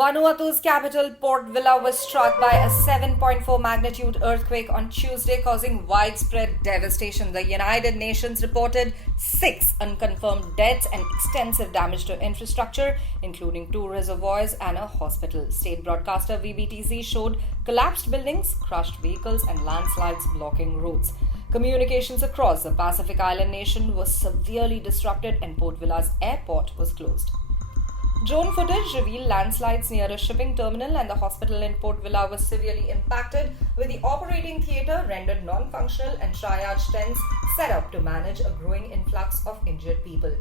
Vanuatu's capital, Port Vila, was struck by a 7.4 magnitude earthquake on Tuesday, causing widespread devastation. The United Nations reported 6 unconfirmed deaths and extensive damage to infrastructure, including 2 reservoirs and a hospital. State broadcaster VBTC showed collapsed buildings, crushed vehicles, and landslides blocking roads. Communications across the Pacific Island nation was severely disrupted, and Port Vila's airport was closed. Drone footage revealed landslides near a shipping terminal, and the hospital in Port Vila was severely impacted, with the operating theatre rendered non-functional and triage tents set up to manage a growing influx of injured people.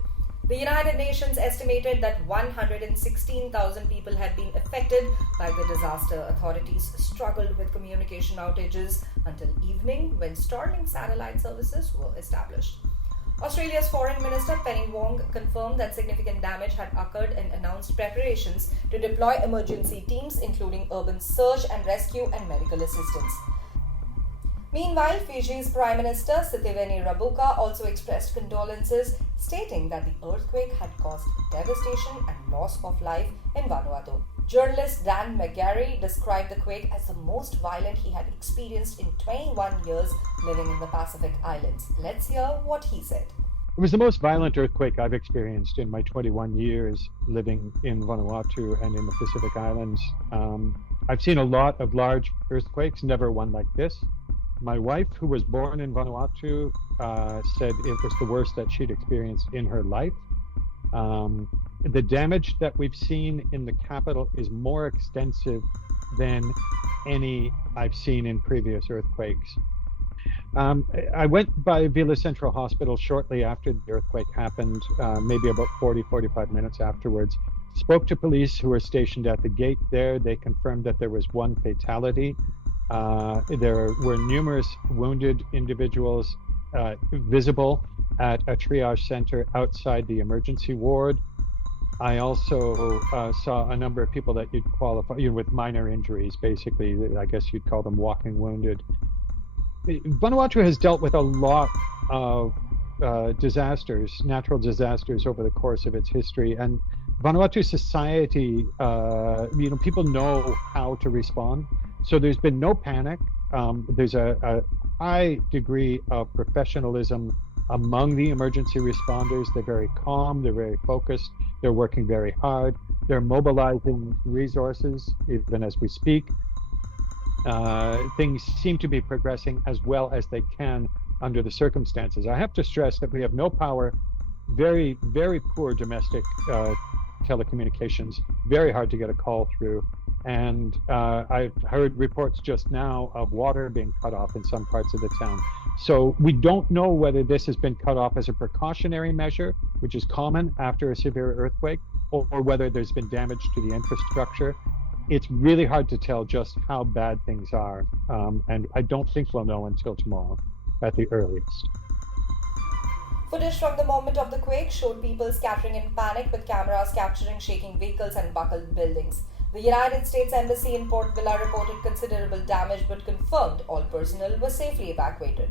The United Nations estimated that 116,000 people had been affected by the disaster. Authorities struggled with communication outages until evening, when Starlink satellite services were established. Australia's Foreign Minister Penny Wong confirmed that significant damage had occurred and announced preparations to deploy emergency teams, including urban search and rescue and medical assistance. Meanwhile, Fiji's Prime Minister Sitiveni Rabuka also expressed condolences, stating that the earthquake had caused devastation and loss of life in Vanuatu. Journalist Dan McGarry described the quake as the most violent he had experienced in 21 years living in the Pacific Islands. Let's hear what he said. It was the most violent earthquake I've experienced in my 21 years living in Vanuatu and in the Pacific Islands. I've seen a lot of large earthquakes, never one like this. My wife, who was born in Vanuatu, said it was the worst that she'd experienced in her life. The damage that we've seen in the capital is more extensive than any I've seen in previous earthquakes. I went by Vila Central Hospital shortly after the earthquake happened, maybe about 45 minutes afterwards. Spoke to police who were stationed at the gate there. They confirmed that there was 1 fatality. There were numerous wounded individuals visible at a triage center outside the emergency ward. I also saw a number of people that you'd qualify with minor injuries, basically. I guess you'd call them walking wounded. Vanuatu has dealt with a lot of disasters, natural disasters, over the course of its history, and Vanuatu society, people know how to respond. So there's been no panic. There's a high degree of professionalism among the emergency responders. They're very calm, they're very focused, they're working very hard, they're mobilizing resources even as we speak. Things seem to be progressing as well as they can under the circumstances. I have to stress that we have no power, very, very poor domestic telecommunications, very hard to get a call through. And I've heard reports just now of water being cut off in some parts of the town. So we don't know whether this has been cut off as a precautionary measure, which is common after a severe earthquake, or whether there's been damage to the infrastructure. It's really hard to tell just how bad things are. And I don't think we'll know until tomorrow at the earliest. Footage from the moment of the quake showed people scattering in panic, with cameras capturing shaking vehicles and buckled buildings. The United States Embassy in Port Vila reported considerable damage, but confirmed all personnel were safely evacuated.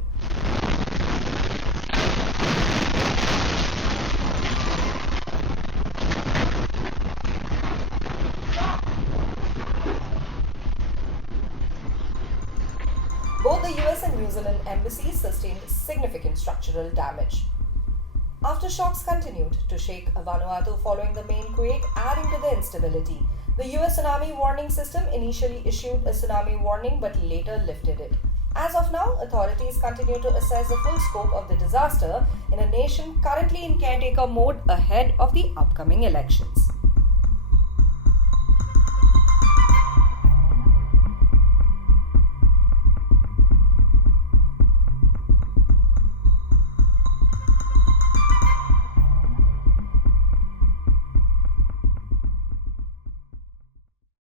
Both the US and New Zealand embassies sustained significant structural damage. Aftershocks continued to shake Vanuatu following the main quake, adding to the instability. The US tsunami warning system initially issued a tsunami warning but later lifted it. As of now, authorities continue to assess the full scope of the disaster in a nation currently in caretaker mode ahead of the upcoming elections.